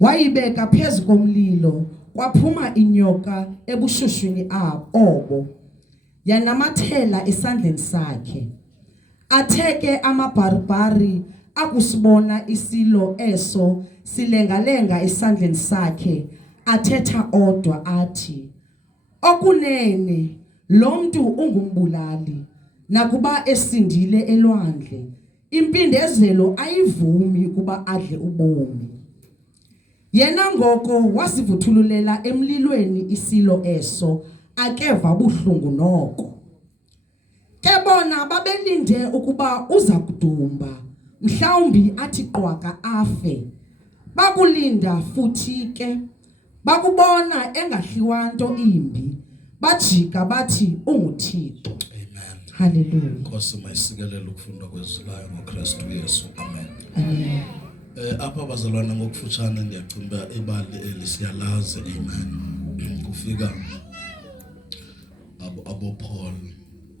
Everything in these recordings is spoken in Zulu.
wayibeka phezu komlilo kwaphuma inyoka ebushushwini obo yanamathela esandleni sakhe. Atheke amabharbhari akusibona isilo eso silengalenga esandleni sakhe, athetha odwa athi, okunene lo mntu ungumbulali, nakuba esindile elwandle impindezelo ayivumi kuba adle ubomi. Yena ngoko wasivuthululela emlilweni isilo eso, akeva buhlungu noko. Ke bona babelinde ukuba uza kudumba, mhlawumbi athi qwaka afe. Bakulinda futhi ke bakubona engahliwa nto imbi, bajika bathi unguThixo. Amen. Hallelujah. Nkosi mayisikelele ukufunda kwezulayo ngoKristu Yesu. Amen. Amen. Apha bazalwana ngokufutshane ndiyacimba ibali elisiyalazi. Amen. Kufika abo Paul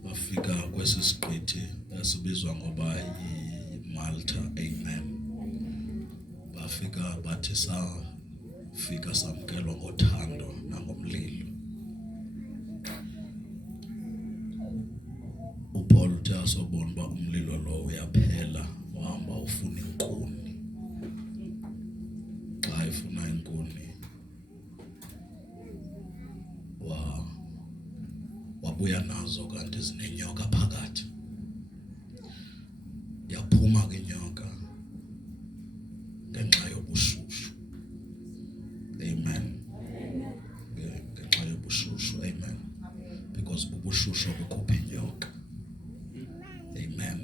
bafika kwesi siqithi esibizwa ngoba yiMalta. Amen. Bafika bathi fika samkelwa ngothando nangomlilo. uPaul uthe asobona uba umlilo lo uyaphela, wahamba ufuna inkuni. Xa efuna inkuni wabuya nazo kanti zinenyoka phakathi. Yaphuma ke inyoka ngenxa yobushushu. Amen. Ngenxa yobushushu. Amen. Because ubushushu bukhupha inyoka. Amen.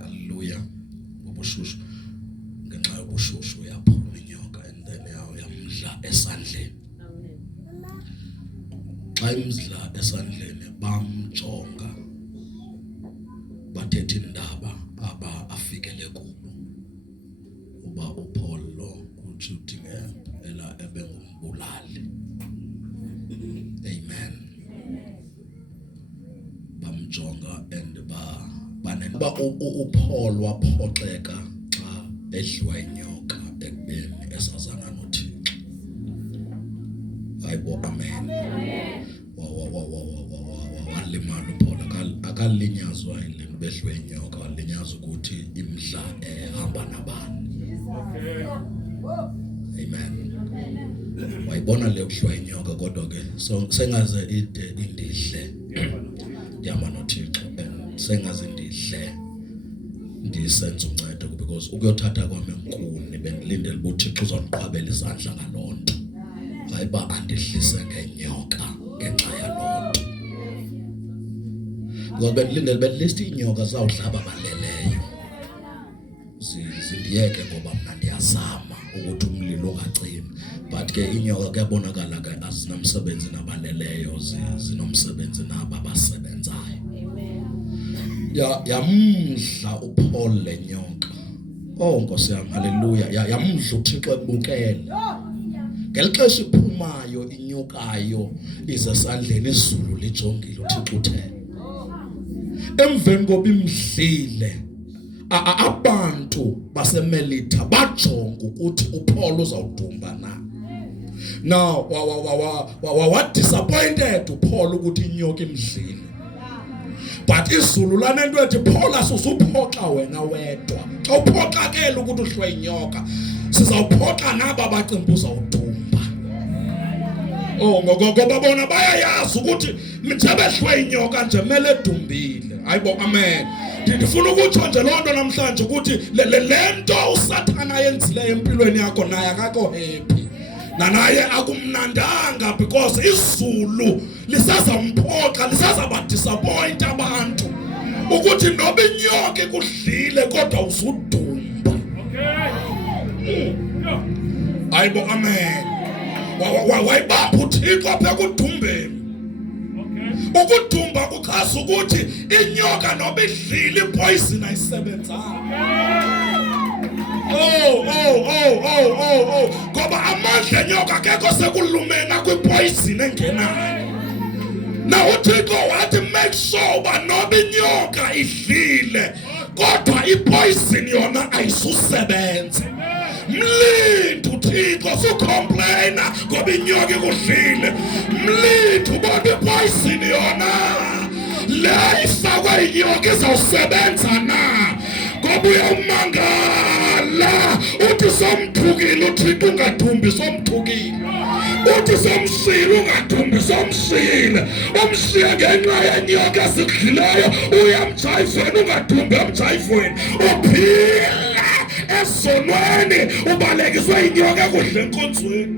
Hallelujah. Ubushushu ngenxa yobushushu yaphuma inyoka and then yamdla esandleni. Xa imdla esandleni bamjonga, bathetha indaba afikele kubo uba uPaul lo uthi ela ebengumbulali. Amen. Bamjonga and banenba uPaul waphoxeka xa edliwa inyoka ekubeni esazana noThixo. Hayibo. Amen. Walimala uPaul, akalinyazwa yile bedliwe inyoka, walinyazwa ukuthi imdla ehamba nabani. Amen. Wayibona le kudliwa inyoka kodwa ke sengaze ide indidle yama noThixo, sengaze indidle ndisenza uncedo because ukuyothatha kwami enkuni bendilindele uThixo uzondiqhabela izandla ngalonto. Hayiba andidlise ngenyoka ngenxa yalonto. Ngoba bendilindele bedliste inyoka zawudlaba baleleyo. Zindiyeke ngoba mna ndiyazama ukuthi umlilo ungacimi. But ke inyoka kuyabonakala ke azinamsebenzi nabaleleyo, zinomsebenzi nabo abasebenzayo. Yamdla uPaul le nyoka. Oh Nkosi yami, haleluya. Yamdla uThixo ebukele. Ngelixesha iphumayo inyukayo izesandleni izulu lijongile uThixo uthe. Emveni koba imdlile abantu baseMelita bajonga ukuthi uPaul uzawudumba na. Now wa disappointed uPaul ukuthi inyoka imdlile. But izulu lanento ethi Paul asusuphoxa wena wedwa. Xa uphoxakela ukuthi uhlwe inyoka, sizawuphoxa naba bacimbuza udumba. Oh ngoba bona bayayazi ukuthi njengehlwe inyoka nje mele edumbile. Hayibo. Amen. Ndifuna ukutsho nje lonto namhlanje ukuthi lento uSathana yenzileyo empilweni yakho naye akakho happy. Nanaye akumnandanga because izulu lisazamphoxa, lisazabadisappoint abantu ukuthi noba inyoka ikudlile kodwa usudumba. Hayibo. Amen. Wayibamba uThixo apha kudumbeni. Ukudumba kuchaza ukuthi inyoka noba idlile ipoison ayisebenzayo. Ngoba amandla enyoka akekho sekulumena kwipoison engenayo. Na uThixo wathi make sure uba noba inyoka idlile kodwa ipoison yona ayisusebenza. Mlinde uThixo sucomplaina ngoba inyoka ikudlile. Mlinde ubona ipoison yona le ifakwe inyoka izawusebenza na, ngoba uyamangala uthi somthukile uThixo ungadumbi somthukile, uthi somshile ungadumbi somshile, umshiye ngenxa yenyoka ezikudlileyo uyamjayiveni ungadumbi emjayiveni, uphila esonweni ubalekiswe inyoka ekudla enkonzweni.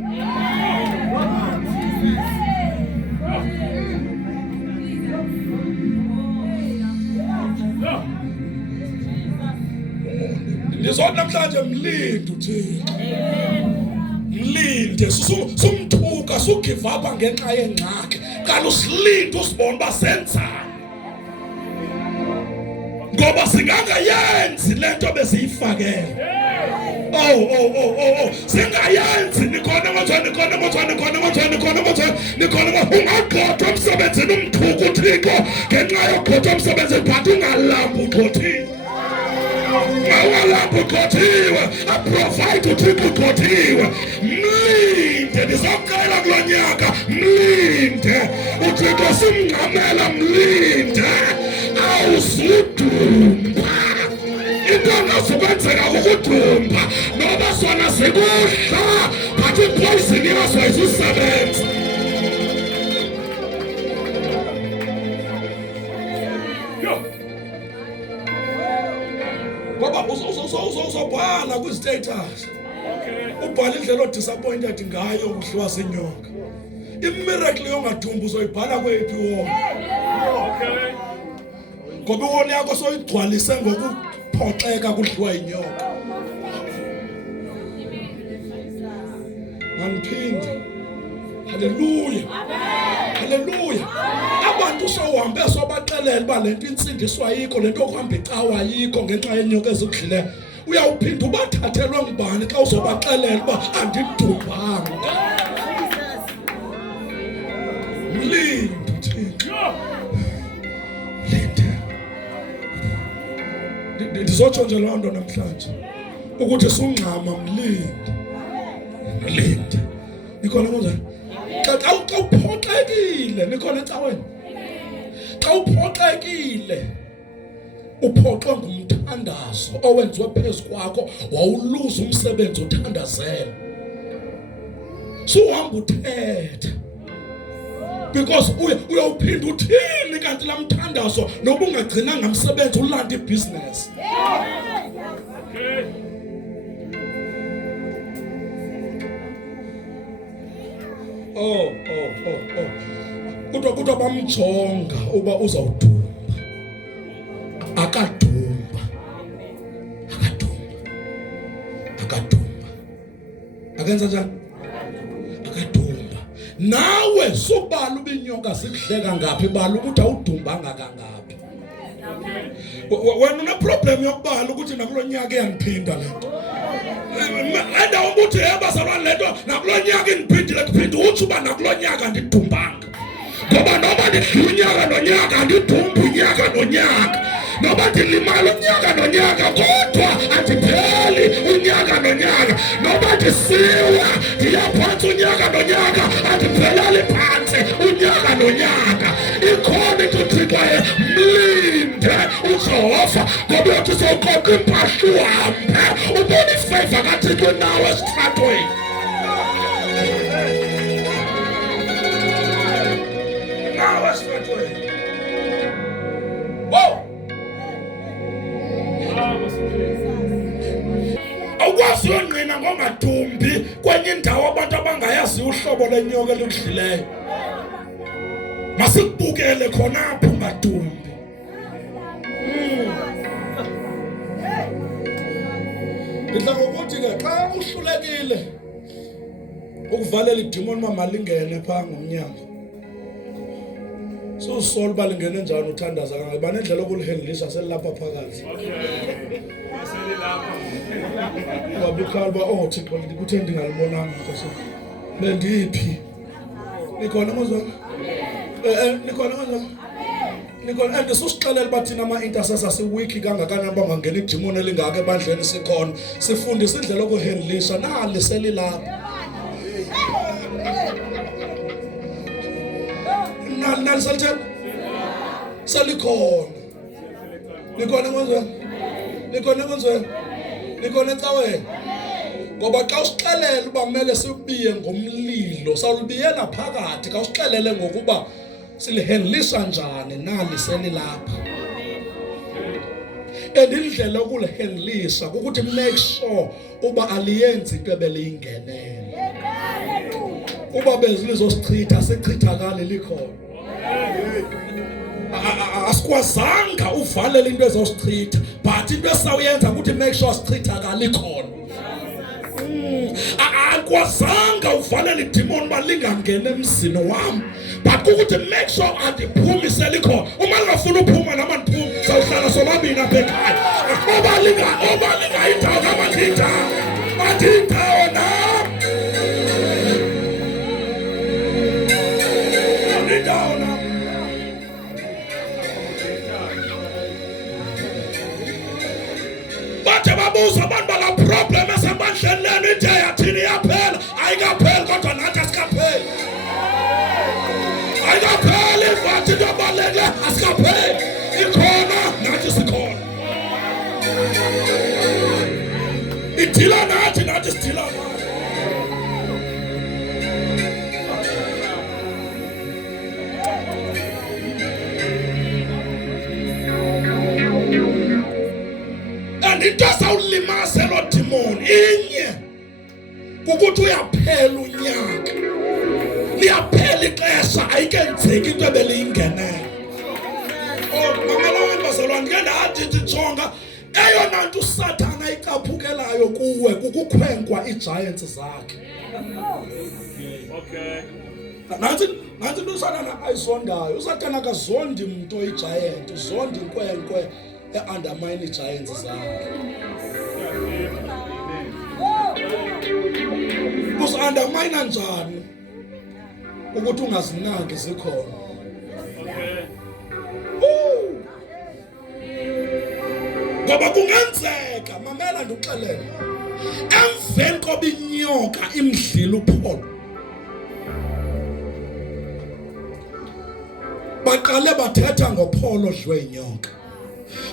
Ndizona namhlanje mlinde uThixo, mlinde sumthuka sugive up ngenxa yengxaki, kanti usilinde usibone uba senzani, ngoba singangayenzi lento besiyifakele. Singayenzi nikhona ungagxothwa emsebenzini umthuka uThixo ngenxa yogxothwa emsebenzini, but ungalambi ugxothiwe. Ungalambi ugxothiwe, aprovide uThixo ugxothiwe. Mlinde, ndizawucela kulo nyaka, mlinde uThixo simngxamela, mlinde awuzudumba. Into engazukwenzeka kukudumba noba sona zikudla, but ipoison yaso ayizusebenza. Ngoba uzobhala kwi-status, ubhala indlela odisappointed ngayo ukudliwa zinyoka. Imiracle yongadumbi uzoyibhala kweyiphi wona? Ngoba iwona yakho soyigcwalise ngokuphoxeka kudliwa inyoka. Mangiphinde. Haleluya. Haleluya. Abantu sohambe sobaxelela uba lento insindiswa yikho, lento okuhamba icawa yikho ngenxa yenyoka ezikudlileyo. Uyawuphinda ubathathelwe ngubani xa uzobaxelela uba andidumbanga. Mlinde uThixo. Mlinde. Ndizotsho nje loo nto namhlanje ukuthi sungxama mlinde. Mlinde. Nikhona kanjani? Xa uphoxekile nikhona ecaweni. Xa uphoxekile uphoxwe ngumthandazo owenziwe phezu kwakho, wawuluza umsebenzi uthandazela. Suhamba uthetha because uyawuphinda uthini kanti la mthandazo noba ungagcinanga umsebenzi ulanda ibusiness. Kuthiwa bamjonga uba uzawudumba, akadumba. Akenza njani? Akadumba. Nawe sobala ubinyoka zikuhleka ngaphi, bala ukuthi awudumbanga kangaphi. Wena uneproblem yokubala ukuthi nakulo nyaka iyangiphinda lento. Enda ukuthi bazalwane lento nakulo nyaka indiphindile kuphinde uthi uba nakulo nyaka andidumbanga. Ngoba noba ndidlula unyaka nonyaka andidumbi unyaka nonyaka, noba ndilimala unyaka nonyaka kodwa andipheli unyaka nonyaka, noba ndisiwa ndiyaphantsi unyaka nonyaka andipheleli phantsi unyaka nonyaka. Ikhona into uThixo mlinde uJehova, ngoba uyothi sowuqoqa impahla uhambe ubone ifavor kaThixo nawe esitratweni. Awukwazi uyongqina ngongadumbi kwenye indawo abantu abangayazi uhlobo lenyoka eludlileyo. Masikubukele khona apho ngadumbi. Ngidla ngokuthi ke xa uhlulekile ukuvalela idemon mamalingene phaa ngomnyango, sosola uba lingene njani uthandaza kangaka, iba nendlela okulihandlisha selilapha phakathi. Wabukhala uba Thixo kuthe ndingalibonanga Nkosi, bendiphi? Nikhona mozwana? Nikhona kanjani? Nikona andisusixelela bathina ama-intercessor siwiki kangakanani bangangena idimoni elingaka ebandleni sikhona sifundisa indlela yokuhandlisha nali selilapha nali selitheni selikhona nikhona ekwenzweni nikhona ecaweni ngoba xa usixelela uba kumele sibiye ngomlilo sawulibiyela phakathi xa usixelele ngokuba silihandlisha njani nali selilapha indlela yokulihandlisha ukuthi make sure uba aliyenzi into ebeliyingenele uba bezilizosichitha sichithakale likhona asikwazanga uvalele into ezosichitha but into esawuyenza ukuthi make sure sichithakale likhona akwazanga uvalele idemon balingangena emzini wami but ukuthi make sure andiphumise likhona uma lingafuna uphuma nama ndiphuma sawuhlala sobabini apha ekhaya obalinga indawo kamadindawo madindawo nam indawo nam bathe babuza abantu bala problem esebandleni lenu ide yathini yaphela ayikapheli kodwa nathi asikapheli ayikapheli vathi into abaleke asikapheli ikhona nathi sikhona idila nathi sidila nathi into sawulimase lo demon inye ukuthi uyaphela unyaka liyaphela ixesha ayikenzeki into ebeliyingenele mamela wena bazalwane ke ndathi jonga eyona nto uSathana icaphukelayo kuwe kukukhwenkwa igiants zakhe nanti uSathana ayizondayo uSathana akazondi umuntu oyigiant uzonda inkwenkwe undermine igiants zakhe usi-undermine njani ukuthi ungazinaki zikhona ngoba kungenzeka mamela ndikuxelele emveni koba inyoka imdlile uPaul baqale bathetha ngoPaul odliwe inyoka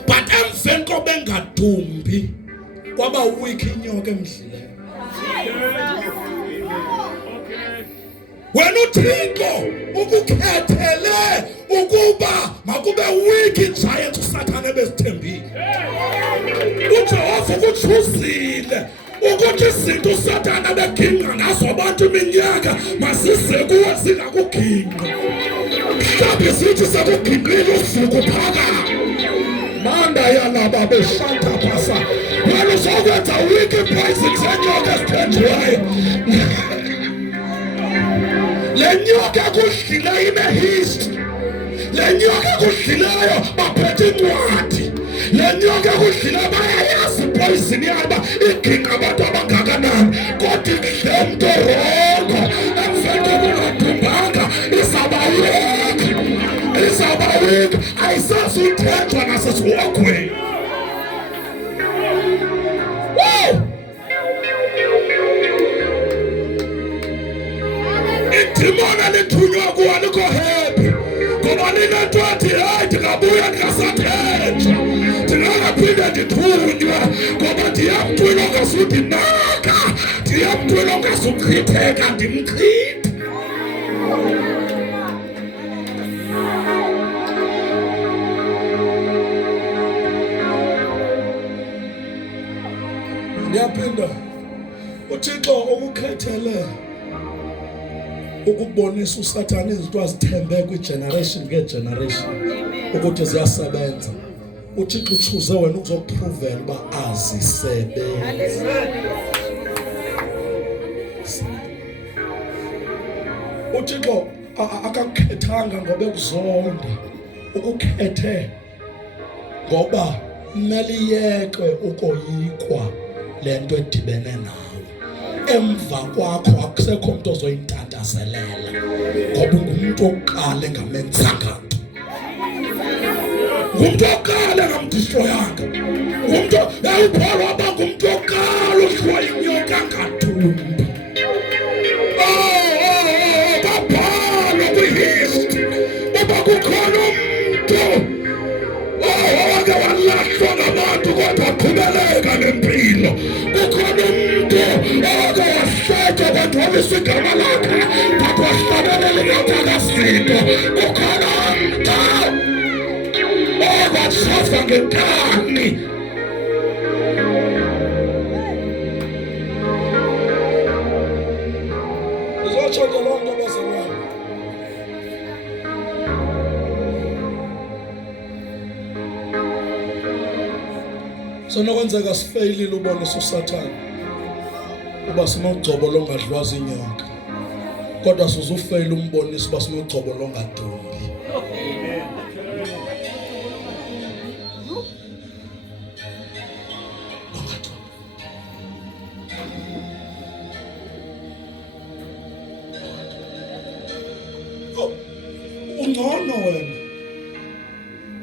but emveni koba engadumbi kwaba weak inyoka emdlileyo wena uThixo ukukhethele ukuba makube weak giant uSathana ebezithembile uJehova ukuchuzile ukuthi izinto uSathana beginqa ngazo abantu iminyaka masise kuwe singakuginqa mhlawumbe sithi sekuginqile usuku phaka manda yalaba beshanta phasa wena uzokwenza weak prices enyoka esithenjiweyo lenyoka kudlile inehistory lenyoka kudlileyo baphethe incwadi lenyoka kudlile bayayazi poison yaba iginqa abantu abangakanani kodwa ikudle umuntu orongo emveni kokungadumbanga izaba weak ayisazi uthenjwa nasesiwokweni idimona lithunywa kuwa likho happy ngoba linento athi hayi ndingabuya ndingasathenjwa ndingakaphinde ndithunywe ngoba ndiyamntwila ongasudinaka ndiyamntwila ongasuchitheka ndimchithe ndiyaphinda uThixo ukukhethele ukubonisa uSathana izinto azithembe kwigeneration ngegeneration ukuthi ziyasebenza uThixo uchuze wena ukuzopruvela uba azisebenza uThixo akakukhethanga ngoba ekuzonda ukukhethe ngoba meliyeke ukoyikwa lento edibene nawe emva kwakho akusekho umuntu ozoyintantazelela ngoba ungumuntu oqala engamenzanga nto ngumuntu oqala ngamdestroyanga. Ngumuntu uPaul waba ngumuntu oqala udliwa inyoka ngathumbi. Babhala kwi-history uba kukhona umuntu owake walahlwa ngabantu kodwa aqhubeleka nempilo. Kukhona umuntu owake wahleka kodwa wabiswa igama lakhe kodwa wahlabelela ngaphakasinto. Kukhona umuntu owakwatshafa ngenkani. Izotsho nje loo nto bazalwane. Sonokwenzeka sifeyilile ubonisa uSathane uba sinogcobo longadliwa zinyoka, kodwa sizufeyila umbonisa uba sinogcobo longadumbi.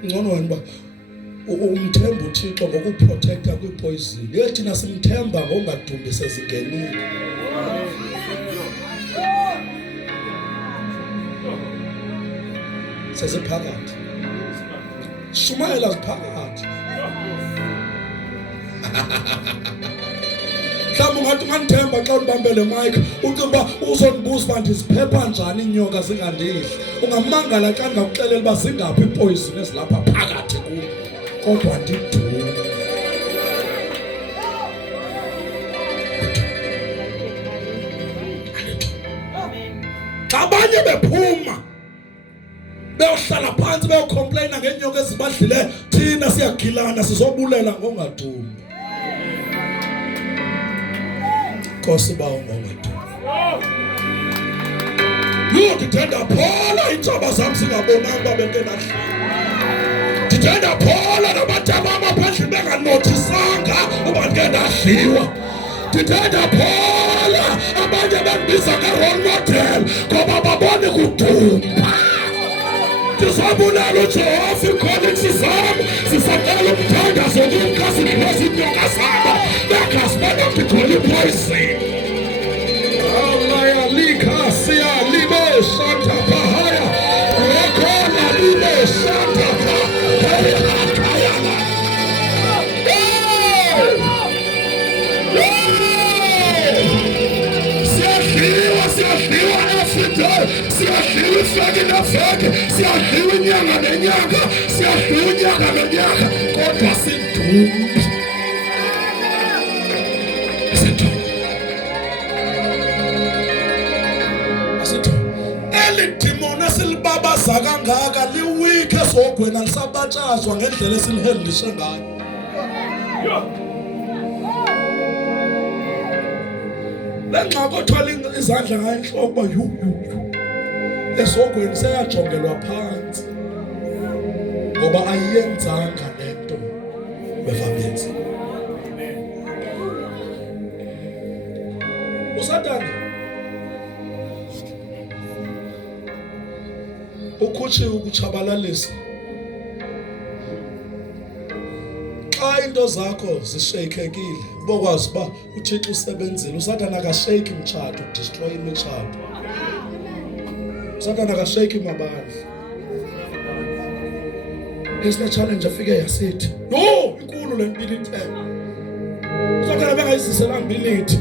Ungcono wena ba umthemba uThixo ngokuprotecta kwipoison. Thina simthemba ngokungadumbi sezingenile. Sesiphakathi. Shumayela siphakathi. Mhlawumbe ungathi ungandithemba xa ulibambele mic ucinga uzondibuza uba ndiziphepha njani inyoka zingandidli. Ungamangala xa ndingakuxelela uba zingaphi ipoison ezilapha phakathi kuyo. Kodwa ndidume. Abanye bephuma beyohlala phansi beyocomplaina ngenyoka ezibadlileyo, thina siyagilana sizobulela ngongadumi. Nkosi bawo ngongadumi. Ndithanda phola iintshaba zam zingabonanga bengenadla. Ndithanda phola nabataba abaphandle benganothisanga uba ndikenadliwa. Ndithanda phola abanye bendibiza nge-role model ngoba babone kudumba. Ndizabulela uJehova iikholiksi zam zisaqala umthandazo kumka zidloza iinyoka zabo bekasibona ndigcwele ipoison. Alaya likasiya libe santa pahaya rekona libe santa pahaya. Siyadliwa every day. Siyadliwa ifeki nefeki. Siyadliwa inyanga nenyanga. Siyadliwa unyaka nenyaka. Kodwa sidumbi. Eli demon esilibabaza kangaka liwike esogwena lisabatshazwa ngendlela esilihendlishe ngayo. Lengxaki othwala izandla ngayo enhloko uba esogweni seyajongelwa phansi ngoba ayiyenzanga lento bevabenzi. uSathane ukhutshiwe ukutshabalalisa. Xa into zakho zishayekekile ubokwazi uba uThixo usebenzile. uSathane akashayiki mtshato, destroy imitshato. uSathane akashayiki mabandla. Esina challenge afike yasithi inkulu le mpilo ithemba. uSathane bengayiziselanga imbilithi,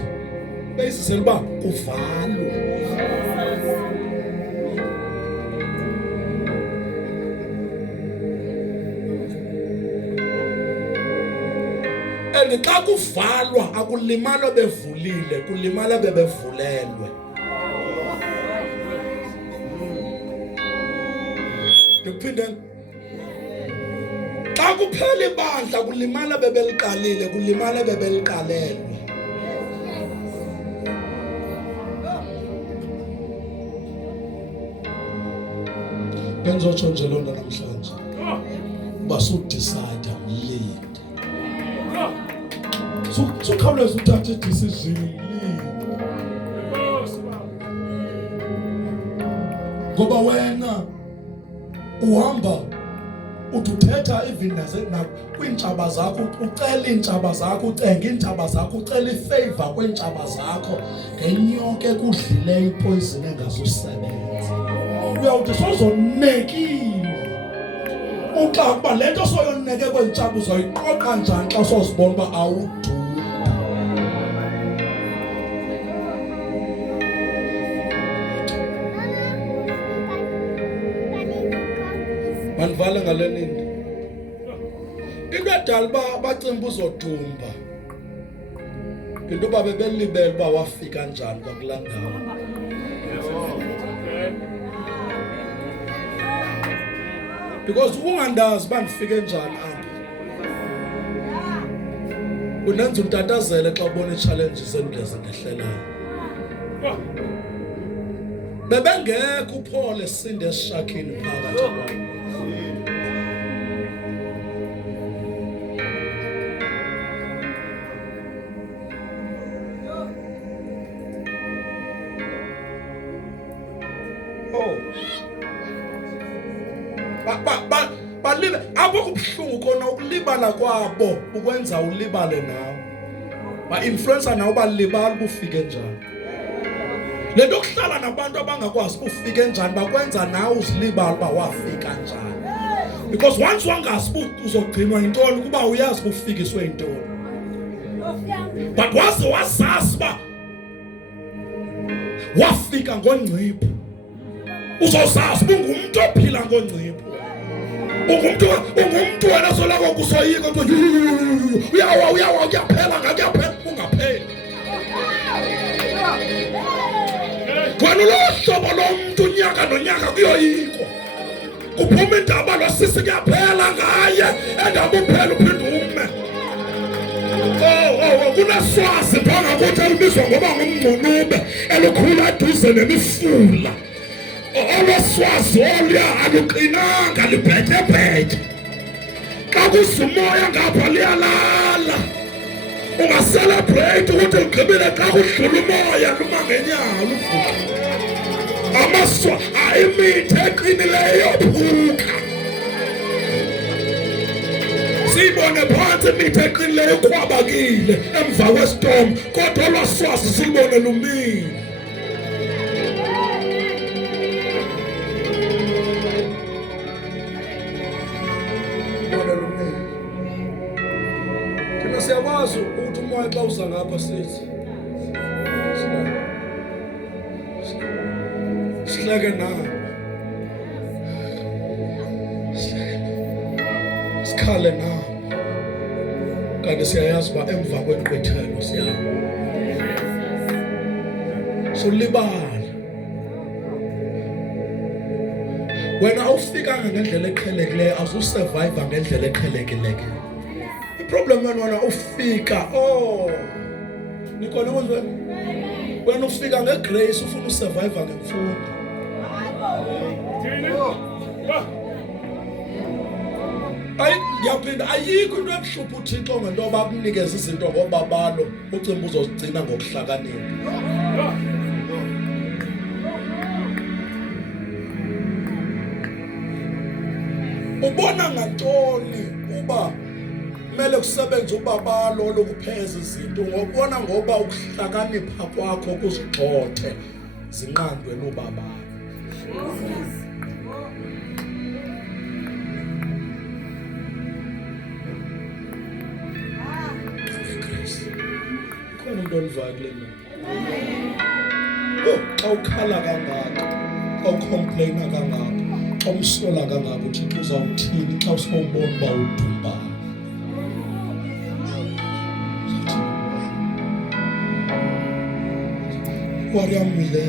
beyizisela uba kuvalwe. Xa kuvalwa akulimalwa bevulile, kulimala bebevulelwe. Ndiphinde xa kuphela ibandla kulimala bebeliqalile, kulimala bebeliqalelwe. Benzotsho nje loo nto namhlanje uba sudicide Mlinde. Sukhawuleza uthathe idecision. Ngoba wena uhamba uthetha even kwiintshaba zakho, ucela iintshaba zakho, ucenga iintshaba zakho, ucela ifavor kwiintshaba zakho, ngenyoka ekudlileyo ipoison engazusebenza. Uyawuthi sozonekile uxa kuba le nto soyoneke kweentshaba uzoyiqoqa njani xa sozibona uba awudumi. Manivale ngale nini into edala uba bacimba uzodumba into yoba bebelibele uba wafika njani kwakulaa ndawo. Because ungandazi uba ndifike njani apha unenza untatazele xa ubona ii-challenges endilezi ngehlelayo. Bebengekho uPaul esinde esishakini phakathi kwabo. Balibe apho kubuhlungu khona ukulibala kwabo ukwenza ulibale nawe. Ba-influencer nawe balibala ubufike njani. Le nto kuhlala nabantu abangakwazi ufike njani bakwenza nawe uzilibala uba wafika njani. Because once wangazi uzogcinwa yintoni kuba uyazi ufikiswe yintoni. But waze wazazi uba wafika ngongcipho. Uzozazi ungumntu ophila ngongcipho. Ungumntu wena soloko kusoyika ukuthi uyawa kuyaphela ngakuyaphela ungapheli. Kwena lo hlobo lomntu unyaka nonyaka kuyoyikwa. Kuphuma indaba losisi kuyaphela ngaye endaba uphela uphinde ume. Kuneswazi phanga ukuthi elibizwa ngoba ngumngcunube elukhula eduze nemifula. Oloswazi olya aluqinanga libhethe-bhethe. Xa kuzumoya ngapha liyalala. Ungaselebrate ukuthi ligqibile xa kudlula umoya luma ngenyawo luvuka. Amaswa imithi eqinileyo yophuka. Siyibone phansi imithi eqinileyo ikhwabakile emva kwestorm kodwa oloswazi silibone lumile. Siyakwazi ukuthi umoya xa uza ngapha sithi sihleke nawe sikhale nawe kanti siyayazi uba emva kwenqwithelo siyahamba solibala. Wena awufikanga ngendlela eqhelekileyo azusurvive ngendlela eqhelekileyo. Problem wena ufika nikhona konke wena ufika ngegrace ufuna usurvive ngemfundo. Ngiyaphinda ayikho into ebuhlupha uThixo ngento yoba akunikeza izinto ngoba balo ucimba uzozigcina ngokuhlakanipha. Ubona ngantoni uba kumele kusebenze ubabalo lokupheza izinto ngokubona ngoba ukuhlakanipha kwakho kuzigxothe zinqandwe lobabalo. Khona into olivayo kule nto. Xa ukhala kangaka, xa ucomplaina kangaka, xa umsola kangaka uThixo uzawuthini xa usombona uba udumba. Mlinde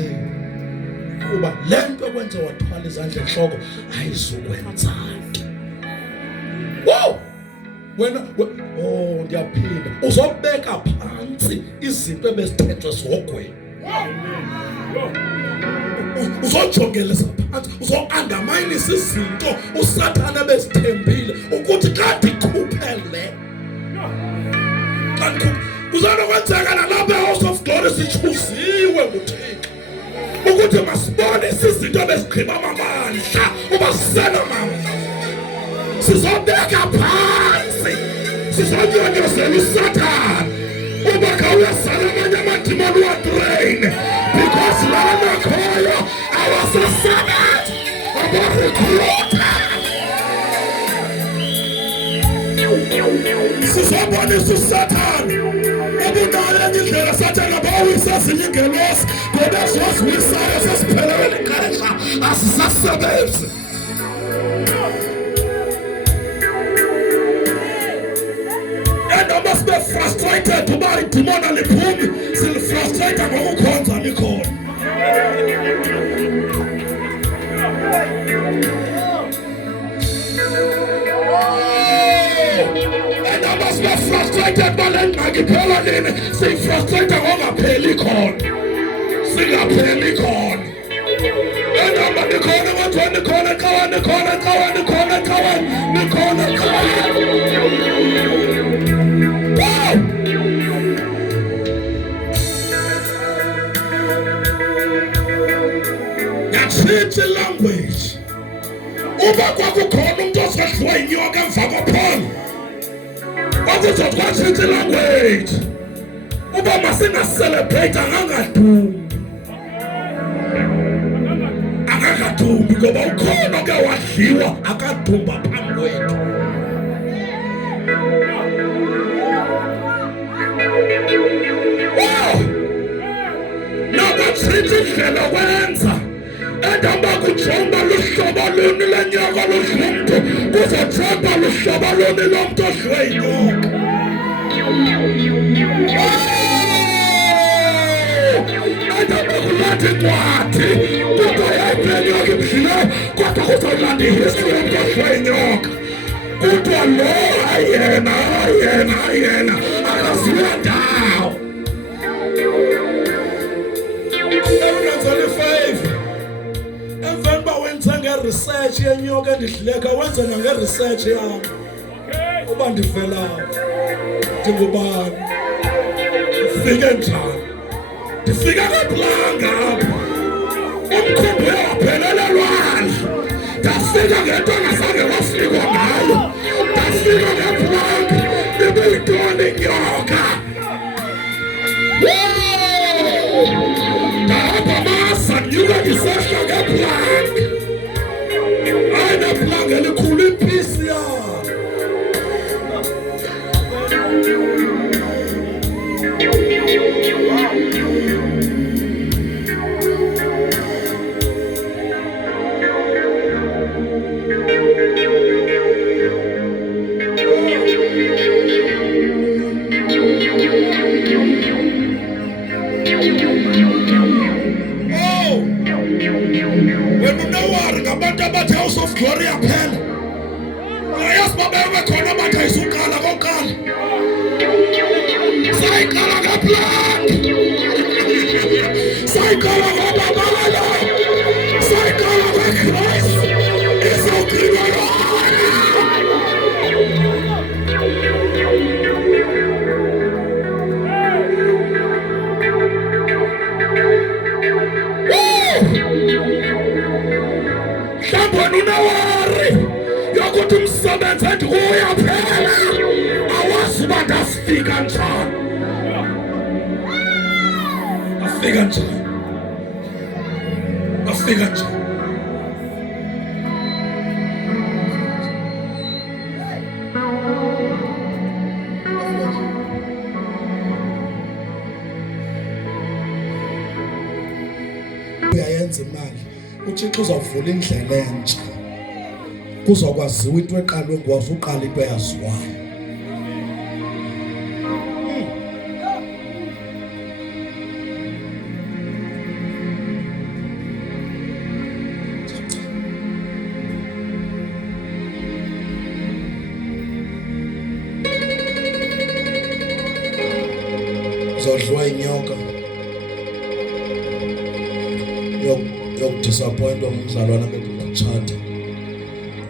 kuba le nto kwenza wathwala izandla enhloko ayizukwenza nto. Wena ndiyaphinda uzobeka phansi izinto ebezithethwe zogwini. Uzojongeleza phansi uzo-underminisa izinto uSathane ebezithembile ukuthi xa ndikhuphele kuzanokwenzeka nalapha eHouse of Glory sichuziwe nguThixo ukuthi masibone izinto bezigqiba amandla uba sisena amandla. Sizobeka phansi. Sizonyonyozela uSathane. Uba kawuyasala amanye amadimoni wa-drain. Because lana khoyo awasasebenzi. Aba-recruiter. Sizobonisa uSathane. Ubudala indlela Sathane abawisa zingelosi. Ngoba sosiwisayo sesiphelele ixesha asisasebenzi. And I must be frustrated to buy demon and the poom. Still frustrated when we can't and we can't. And I must be frustrated by the Magipelanin. Still frustrated when I pay the con. Still I pay the con. And I'm at the corner, what's on the corner, go on the corner, go on the corner, go on the corner, go on. Wow! Change the language. Uba kwakukhona umuntu osedliwa inyoka emva kophondo. Kwakuzothi change the language. Uba masinga-celebrate angangadumbi. Angangadumbi ngoba ukhona oke wadliwa akadumba phambi kwethu. Wow! Nabatshintsha indlela wenza. Edamba kujonga luhlobo luni lenyoka lumuntu kuzojonga luhlobo luni lomuntu odliwe yinyoka. Edamba kulanda incwadi kodwa yayiphi lenyoka imdlileyo kodwa kuzolanda ihistory yomuntu odliwe yinyoka. Kodwa lo ayena akaziwa ndawo. Everyone's favor. Emveni ba wenza nge-research yenyoka endidlileka wenza nange-research yami. Uba ndivelaphi, ndingubani, ndifike njani, ndifika ngeplanga apha, umkhumbi uyawaphelela lwandle, ndafika ngento engazange wafikwa ngayo, ndafika ngeplanga, ndibuyitona inyoka. Ndahamba masa nyuka ndisehla ngeplanga. Hayi neplanga elikhulu impisi yami. Ngabantu abathi House of Glory yaphela. Ayazi babewe khona bathi ayisukala kokala. Sayikala ngaplan. Sayikala ngababala. Sayikala ngChrist. Izawugcina yona. Unawari yokuthi umsebenzi ethi uyaphela awazi uba ndafika njani. Afika njani. Uyayenza imali. uThixo uzavula indlela entsha. Kuzokwaziwa into eqalwe ngwazi uqala into eyaziwayo. Zodliwa inyoka. Disappoint umzalwana bekutshata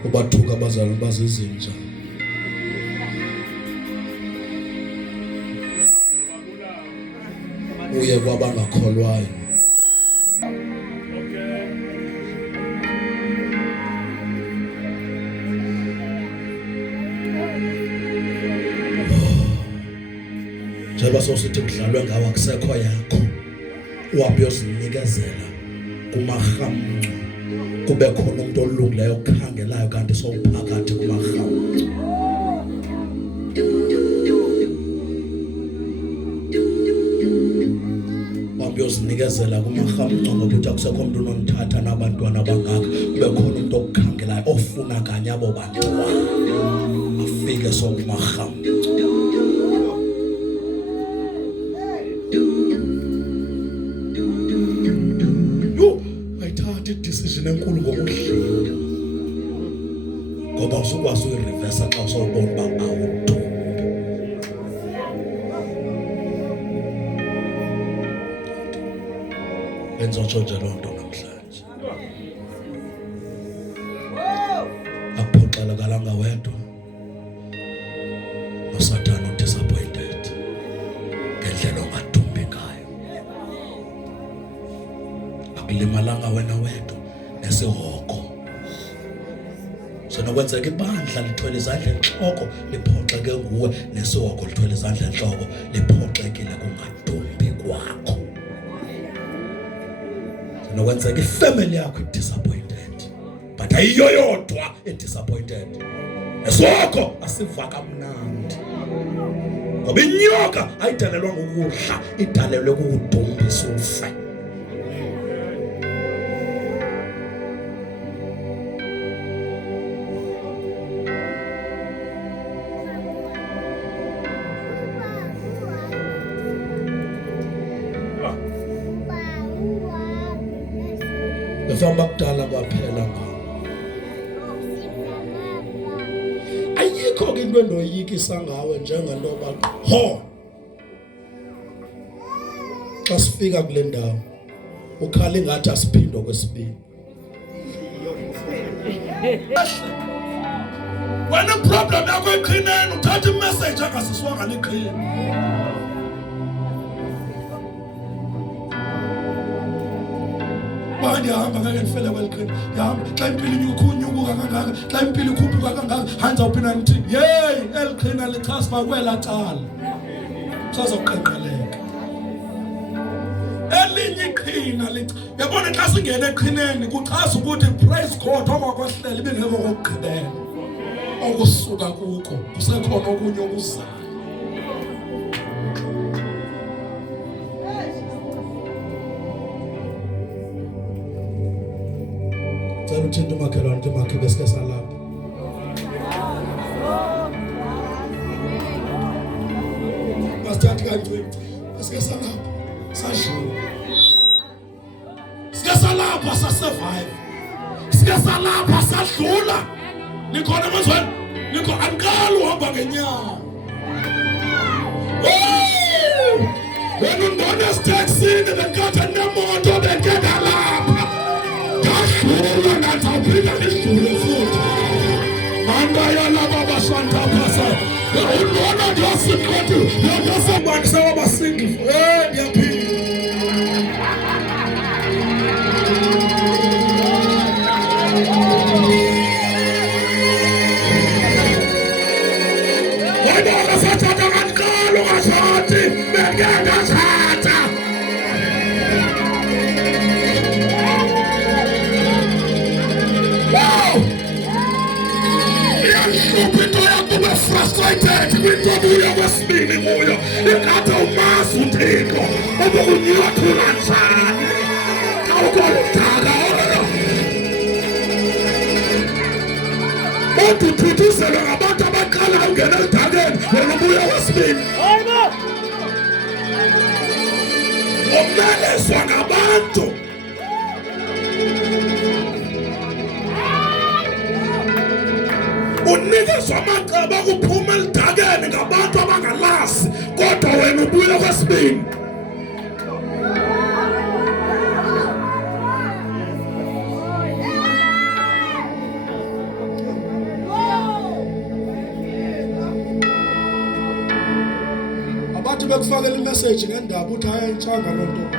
ubathuka abazali bazizinja. Uye kwabangakholwayo. njengoba sosithi kudlalwe ngawe akusekho yakho uhambe uyozinikezela kumarhamncwa kube khona umuntu olungileyo okhangelayo kanti sowuphakathi kumarhamncwa. Uhambe uyozinikezela kumarhamncwa ngoba uthi akusekho umuntu onothatha nabantwana abangaka kube khona umuntu okukhangelayo ofuna kanye abo bantwana afike sokumarhamncwa. Decision enkulu ngokudlula ngoba usukwazi uyireverse xa usawubona uba awudumbi. Enza nje loo nto namhlanje akuphoxelekalanga wedwa noSathane udisappointed ngendlela ongadumbi ngayo. Akulimalanga wena wedwa nesihoko sonokwenzeka ibandla lithwele izandla enhloko liphoxeke nguwe nesihoko lithwele izandla enhloko liphoxekile kungadumbi kwakho. Sonokwenzeka ifamily yakho idisappointed but ayiyo yodwa edisappointed. Nesihoko asiva kamnandi ngoba inyoka ayidalelwa ngokudla idalelwe kukudumbisa ufe. Efamba kudala kwaphela ngawo. Ayikho ke into endoyikisa ngawe njengento yoba ho xa sifika kule ndawo ukhala ingathi asiphindwa kwesibili. Wena problem yakho eqhineni uthatha imessage angasiswanga liqhini. Ndihamba ngeke ndifele kweliqhina ndihamba xa impilo inyukunyukuka kangaka xa impilo ikhuphuka kangaka hanza uphina nithi yeyi eliqhina lichasiba kwela cala sazoqenqeleka elinye iqhina yabona xa singena eqhineni kuchaza ukuthi praise God ongakwehlela ibingekho kokugqibela okusuka kuko kusekhona okunye okuzayo. Uthinte umakhelwane umakhe besike salapha. Basithatha kanjani? Besike salapha. Sadlula. Sike salapha sasurvive. Sike salapha sadlula. Nikhona manje? Nikho ankalo uhamba ngenyawo. Wena undona esitaxini bekade nemoto bekade lapha. Dashula ngathaphinda nidlule futhi. Manda yala baba Santa Pasa. Undona ndiyasikhathi. Yabasabani sawaba single. Ndiyaphila. Wena sathatha kankalo ngasathi bekade satha. Frustrated with the way was spinning oil. You got a mass to take off. Over the new to answer. How call it Taga? What to Tetese about a color and get it again when the boy was spinning. Oh, man, it's one about unikezwa amacebo okuphuma elidakeni ngabantu abangalasi kodwa wena ubuye kwesibini. Abantu bekufakela imessage ngendaba uthi ayayitshanga loo nto.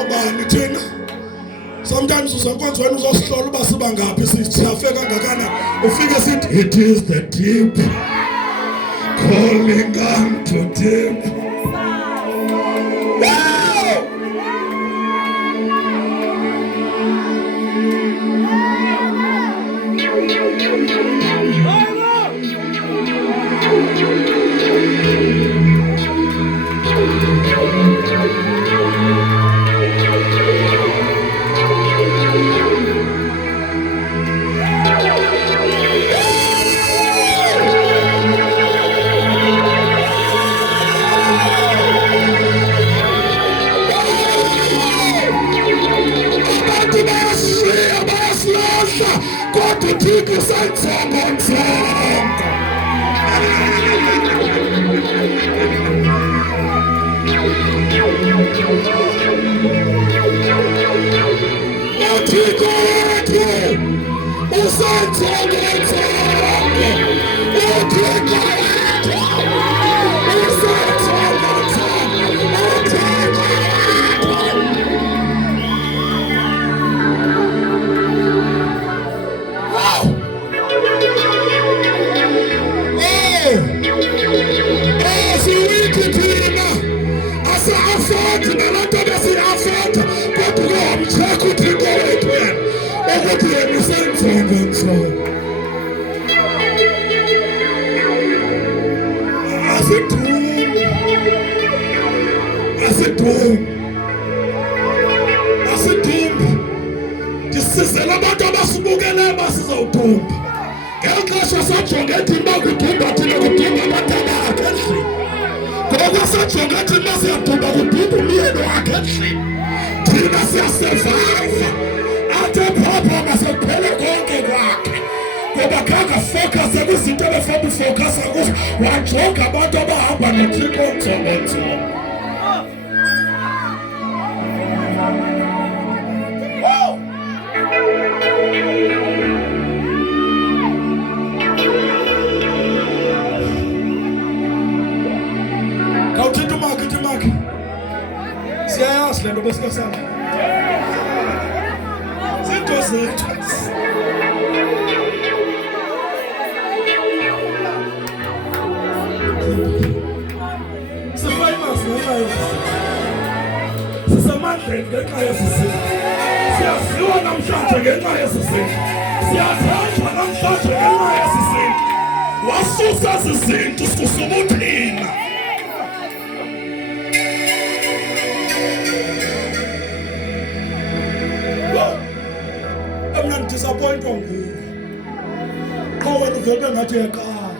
Obani thina Sometimes uzakwenza wena uzosihlola uba siba ngaphi siyafika kangakanani ufike sithi it is the deep calling unto deep. Ndisizela abantu abasibukeleyo basizawudumba. Ngexesha sajonga ethi bakudumba thina kudumba amathala akhe endlini. Ngoku sajonga ethi masiyadumba kudumba umyeni wakhe endlini. Thina siyasurvive. Athe phapha masekuphele konke kwakhe. Ngoba kanga focus kwizinto ebefuna ufocus kuzo. Wajonga abantu abahamba noThixo ntsongo. Siyayazi lento besikasana. Zinto zethu. Sifayimasi ngenxa yesizini. Sisamandleni ngenxa yesizini. Siyaziwa namhlanje ngenxa yesizini. Siyathathwa namhlanje ngenxa yesizini. Wasusa izinto sikusuma uthina. I'm disappointed on you. How are you going to get a car?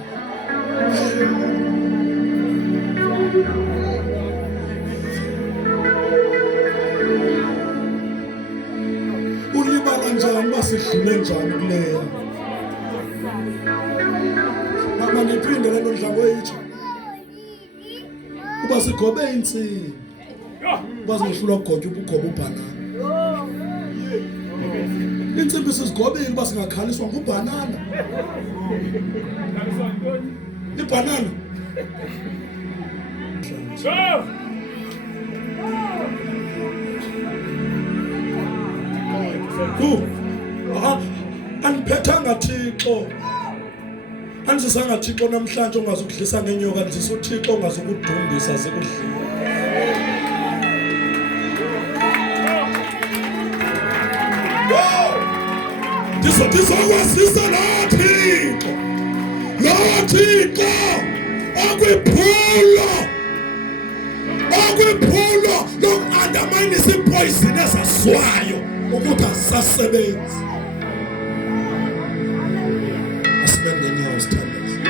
Ulibala njani masidlule njani kuleya. Mama niphinde lento ndlango yethu. Uba sigobe insini. Uba singehlula ukugoba ubugoba ubhanana. Insimbi sizigobile uba singakhaliswa ngubhanana. Ibhanana. Andiphethanga Thixo. Andisanga Thixo namhlanje ongazukudlisa ngenyoka, ndisisa uThixo ongazukudumbisa zikudlile. Ndizokwazisa lo Thixo okwiphulo loku-undermine isipoyizini esaswayo ukuthi asisasebenzi.